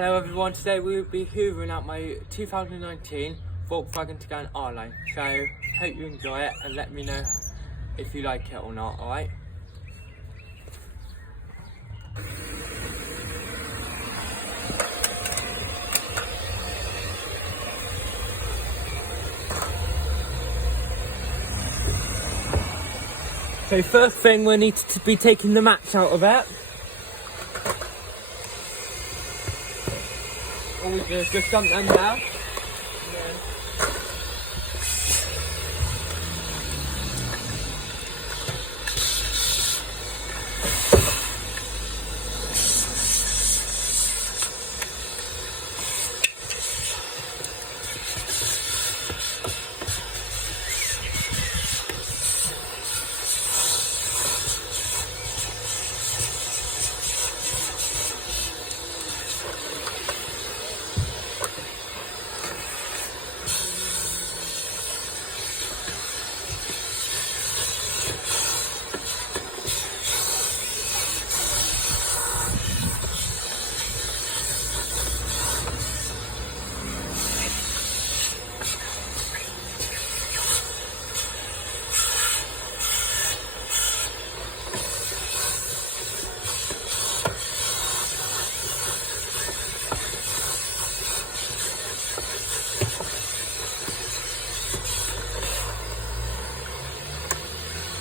Hello everyone, today we will be hoovering out my 2019 Volkswagen Tiguan R line. So, hope you enjoy it and let me know if you like it or not, alright? So first thing, we need to be taking the mats out of it. All we do is just dump them down.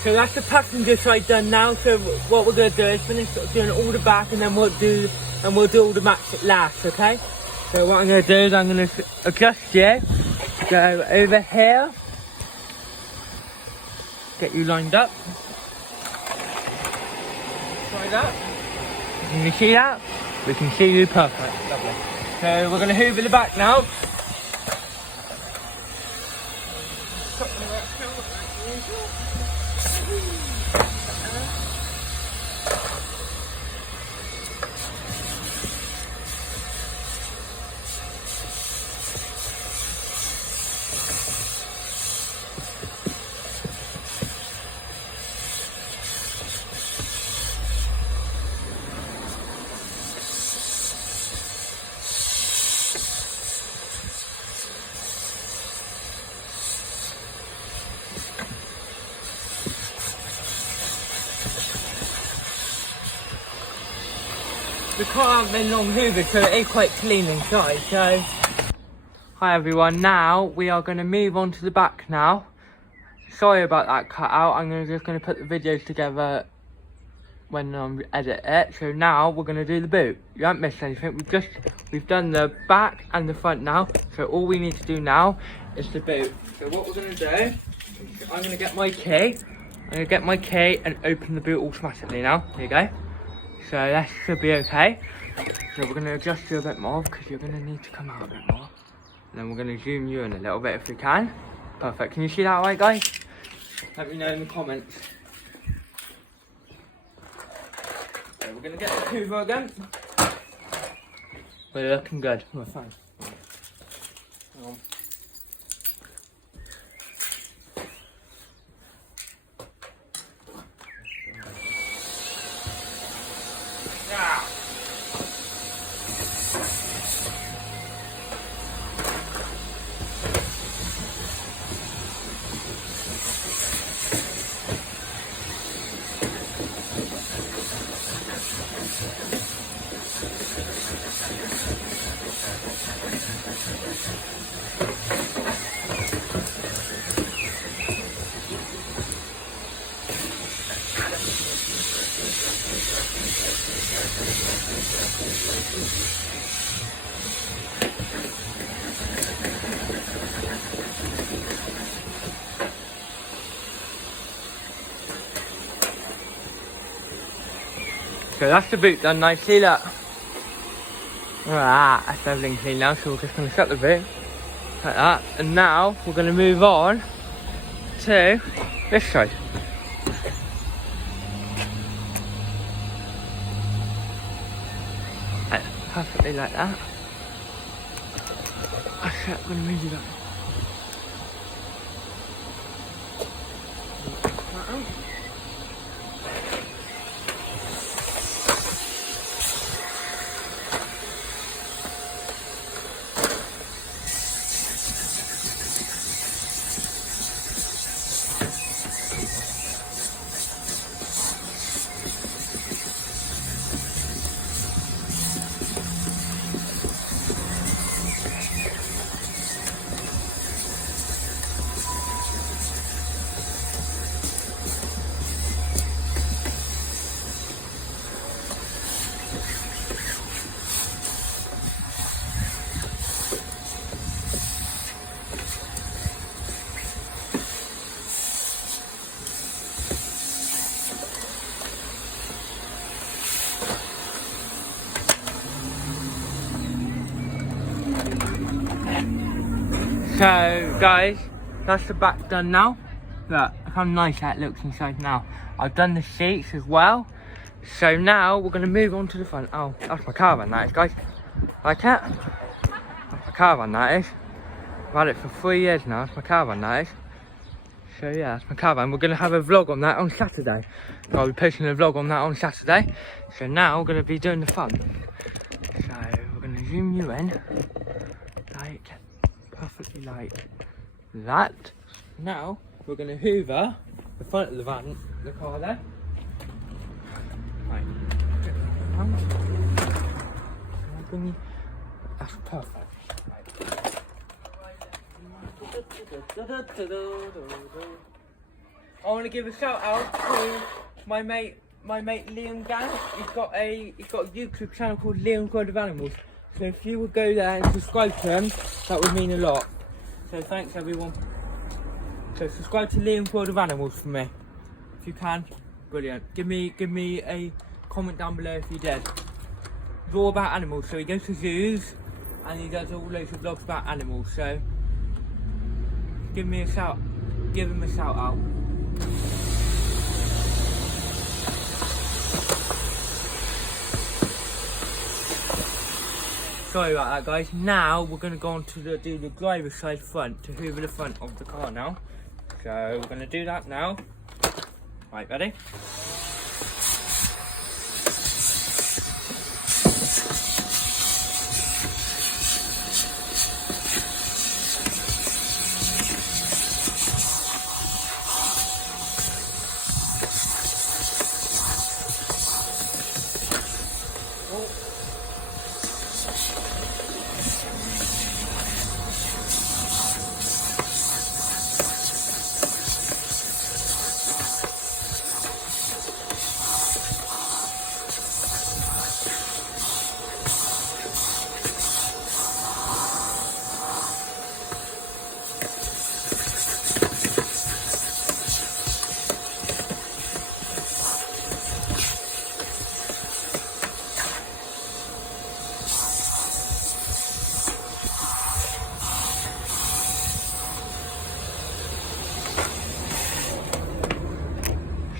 So that's the passenger side done now. So what we're going to do is finish doing all the back, and then we'll do all the mats at last. Okay. So what I'm going to do is I'm going to adjust you. Go over here. Get you lined up. Try that. Can you see that? We can see you perfect. Lovely. So we're going to hoover the back now. The car hasn't been long hoovered, so it is quite clean inside. So, hi everyone. Now we are going to move on to the back now. Sorry about that cutout. I'm just going to put the videos together when I edit it. So now we're going to do the boot. You haven't missed anything. We've done the back and the front now. So all we need to do now is the boot. So what we're going to do is I'm going to get my key. I'm going to get my key and open the boot automatically now. Here you go. So that should be okay. So we're going to adjust you a bit more because you're going to need to come out a bit more. And then we're going to zoom you in a little bit if we can. Perfect. Can you see that alright, guys? Let me know in the comments. So we're going to get the hoover again. We're looking good. We're fine. So that's the boot done nicely, look. Alright, that's everything clean now, so we're just going to shut the boot. Like that. And now we're going to move on to this side. Perfectly like that. Okay, I'm going to move you back. So guys, that's the back done now. Look how nice that looks inside now. I've done the seats as well. So now we're going to move on to the front. Oh, that's my caravan that is, guys. Like it? That's my caravan that is. I've had it for 3 years now. That's my caravan that is. So yeah, that's my caravan. We're going to have a vlog on that on Saturday. So I'll be posting a vlog on that on Saturday. So now we're going to be doing the front. So we're going to zoom you in. Like, perfectly like that. Now we're going to hoover the front of the van, the car there. Right. That's perfect. I want to give a shout out to my mate Liam Gang. He's got a YouTube channel called Liam's World of Animals. So if you would go there and subscribe to him, that would mean a lot. So thanks everyone. So subscribe to Liam's World of Animals for me, if you can. Brilliant. Give me a comment down below if you did. It's all about animals. So he goes to zoos and he does all loads of vlogs about animals. So give him a shout out. Sorry about that, guys. Now we're going to go on to do the driver's side front, to hoover the front of the car now. So we're going to do that now. Right, ready?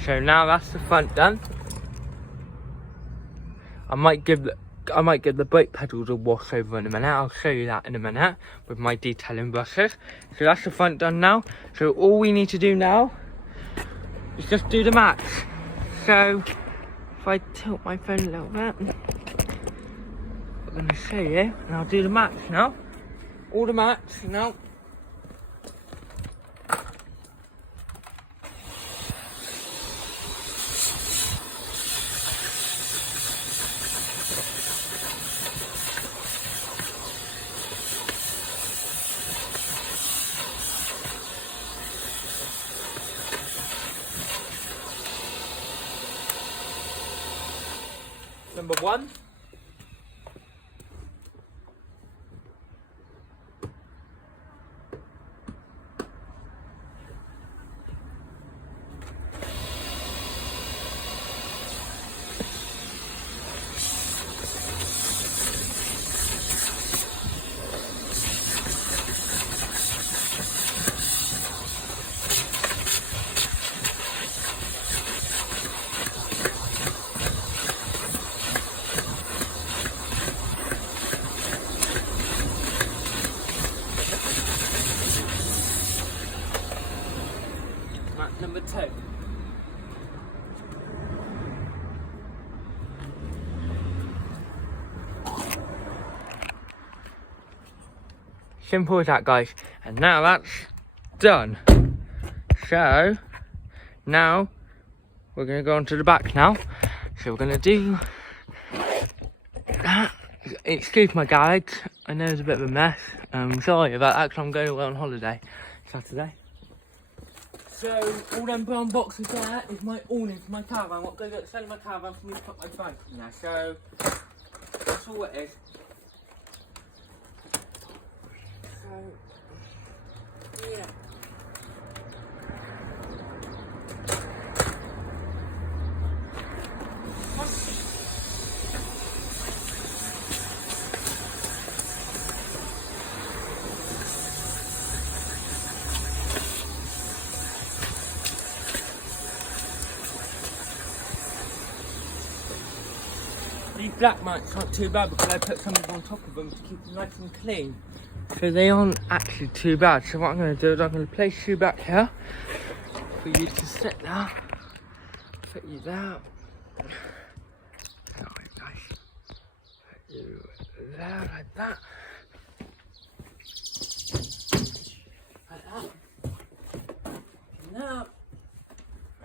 So now that's the front done. I might give the brake pedals a wash over in a minute. I'll show you that in a minute with my detailing brushes. So that's the front done now. So all we need to do now is just do the mats. So if I tilt my phone a little bit, I'm going to show you, and I'll do the mats now. All the mats now. Number 1. Number 2. Simple as that, guys. And now that's done. So now we're going to go on to the back now. So we're going to do that. Excuse my garage. I know it's a bit of a mess. Sorry about that, because I'm going away on holiday Saturday. So all them brown boxes there is my awning for my caravan. What goes outside of my caravan for me to put my bag in there. So that's all it is. So yeah. black mats aren't too bad because I put something on top of them to keep them nice and clean. So they aren't actually too bad. So what I'm going to do is I'm going to place you back here for you to sit there. Put you there. Alright guys. Put you there like that. Like that. Now.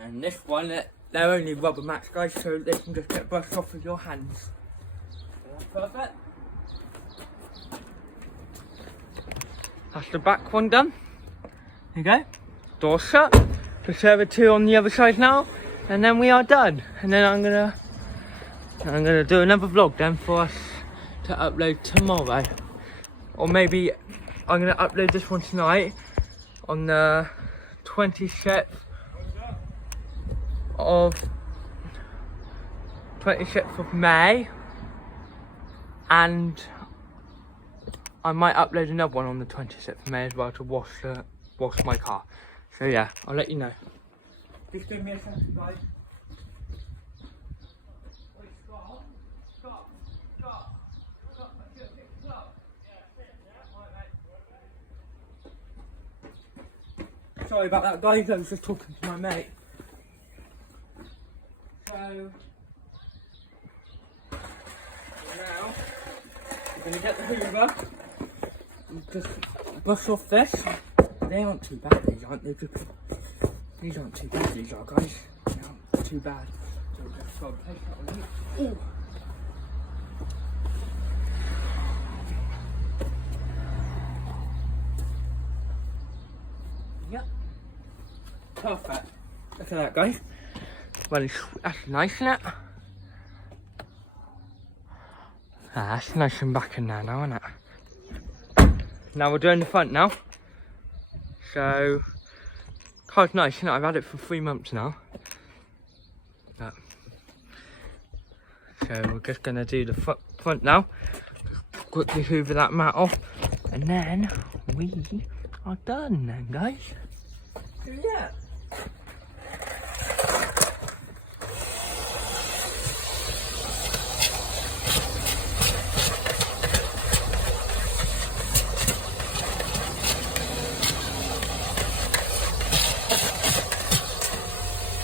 And this one, they're only rubber mats guys, so they can just get brushed off with your hands. Perfect. That's the back one done. There you go. Door shut. Just have a two on the other side now, and then we are done. And then I'm gonna do another vlog then for us to upload tomorrow, or maybe I'm gonna upload this one tonight on the 26th of May, and I might upload another one on the 26th of May as well to wash my car. So yeah, I'll let you know. Just give me a second, guys. Wait, stop. Sorry about that, guys. I was just talking to my mate. So now we're gonna get the Hoover and just brush off this. They aren't too bad, these aren't they? These aren't too bad, these are, guys. They aren't too bad. So we'll just go place that on here. Ooh. Yep. Perfect. Look at that, guys. Well, that's nice, isn't it? That's nice and back in there now, isn't it? Now we're doing the front now. So, car's nice, isn't it? I've had it for 3 months now. But, so we're just going to do the front now. Just quickly hoover that mat off. And then we are done then, guys. So yeah.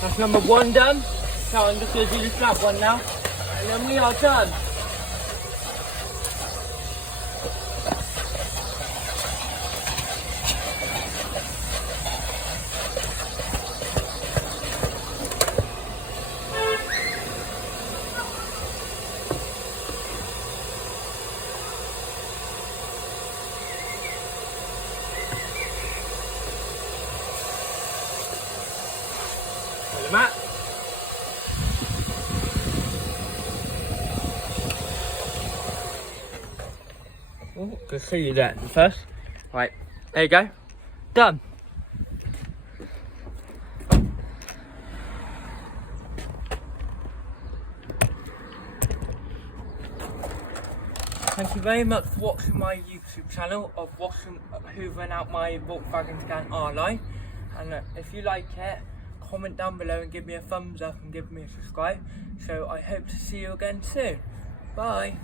That's number 1 done. So I'm just going to do the flat one now. And then we are done. The mat. Oh, good to see you there first. Right, there you go. Done. Thank you very much for watching my YouTube channel of hoovering out my Volkswagen Tiguan R line. And if you like it, comment down below and give me a thumbs up and give me a subscribe. So I hope to see you again soon. Bye.